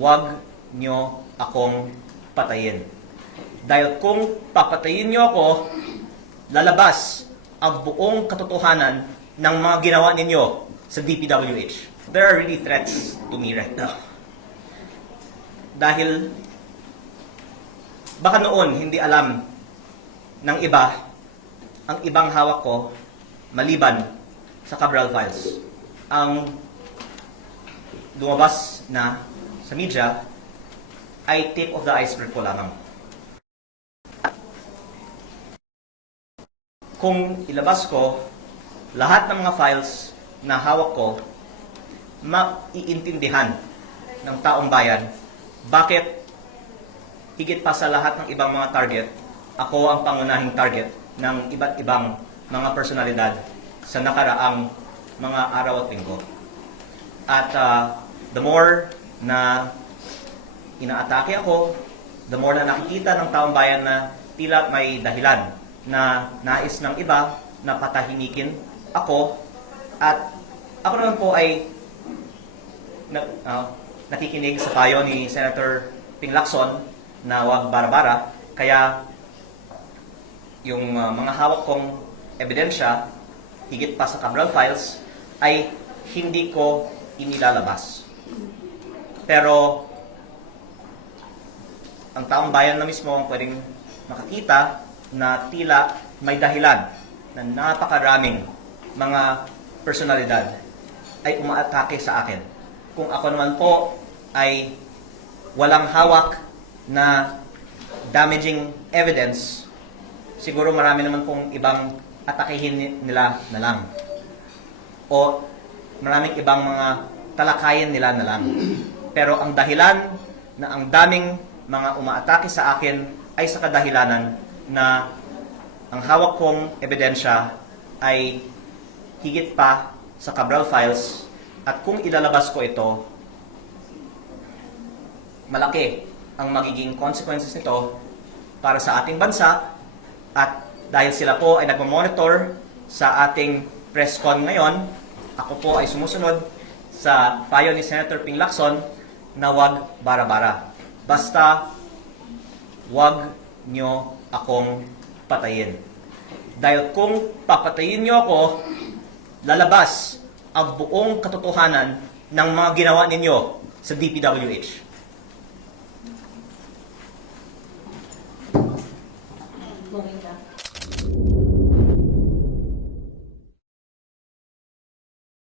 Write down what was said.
wag nyo akong patayin. Dahil kung papatayin nyo ako, lalabas ang buong katotohanan ng mga ginawa ninyo sa DPWH. There are really threats to me right now. Dahil baka noon hindi alam ng iba ang ibang hawak ko maliban sa Cabral Files. Ang lumabas na sa media ay tip of the iceberg ko lamang. Kung ilabas ko lahat ng mga files na hawak ko, maiintindihan ng taong bayan bakit higit pa sa lahat ng ibang mga target, ako ang pangunahing target ng iba't ibang mga personalidad sa nakaraang mga araw at linggo. At the more na inaatake ako, the more na nakikita ng taong bayan na tila may dahilan na nais ng iba na patahimikin ako, at ako naman po ay nakikinig sa payo ni Senator Ping Lacson na wag bara-bara, kaya yung mga hawak kong ebidensya, higit pa sa Cabral Files, ay hindi ko inilalabas. Pero ang taong bayan na mismo ang pwedeng makakita na tila may dahilan na napakaraming mga personalidad ay umaatake sa akin. Kung ako naman po ay walang hawak na damaging evidence, siguro marami naman pong ibang atakehin nila na lang. O maraming ibang mga talakayin nila na lang. Pero ang dahilan na ang daming mga umaatake sa akin ay sa kadahilanan na ang hawak kong ebidensya ay higit pa sa Cabral Files, at kung ilalabas ko ito, malaki ang magiging consequences nito para sa ating bansa, at dahil sila po ay nagmamonitor sa ating press con ngayon, ako po ay sumusunod sa payo ni Senator Ping Lacson na wag bara-bara. Basta wag nyo akong patayin. Dahil kung papatayin nyo ako, lalabas ang buong katotohanan ng mga ginawa ninyo sa DPWH.